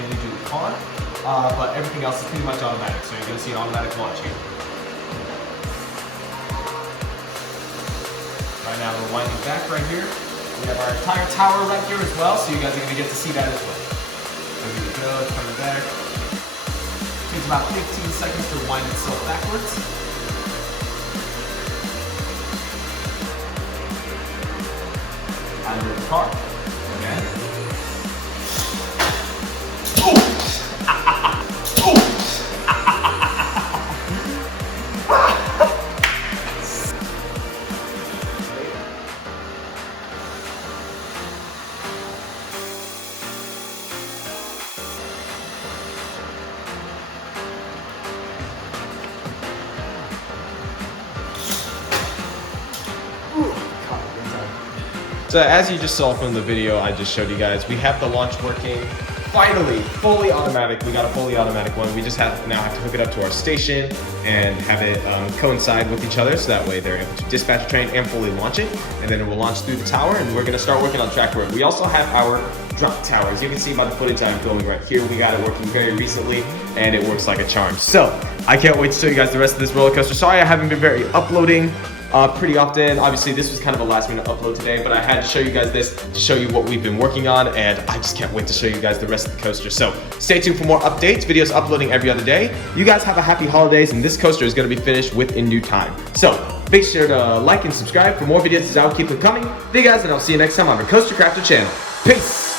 mainly do the car, but everything else is pretty much automatic. So you're going to see an automatic launch here. Right now we're winding back right here. We have our entire tower right here as well, so you guys are going to get to see that as well. There we go, it's coming back. Takes about 15 seconds to wind itself backwards. Out of the car. Again. So as you just saw from the video I just showed you guys, we have the launch working. Finally, fully automatic. We got a fully automatic one. We just now have to hook it up to our station and have it coincide with each other, so that way they're able to dispatch a train and fully launch it. And then it will launch through the tower, and we're gonna start working on track work. We also have our drop tower. As you can see by the footage I'm filming right here, we got it working very recently, and it works like a charm. So I can't wait to show you guys the rest of this roller coaster. Sorry I haven't been uploading pretty often. Obviously this was kind of a last minute upload today, but I had to show you guys this to show you what we've been working on, and I just can't wait to show you guys the rest of the coaster. So stay tuned for more updates, videos uploading every other day. You guys have a happy holidays, and this coaster is going to be finished within due time. So make sure to like and subscribe for more videos as I will keep them coming. Thank you guys, and I'll see you next time on the Coaster Crafter channel. Peace!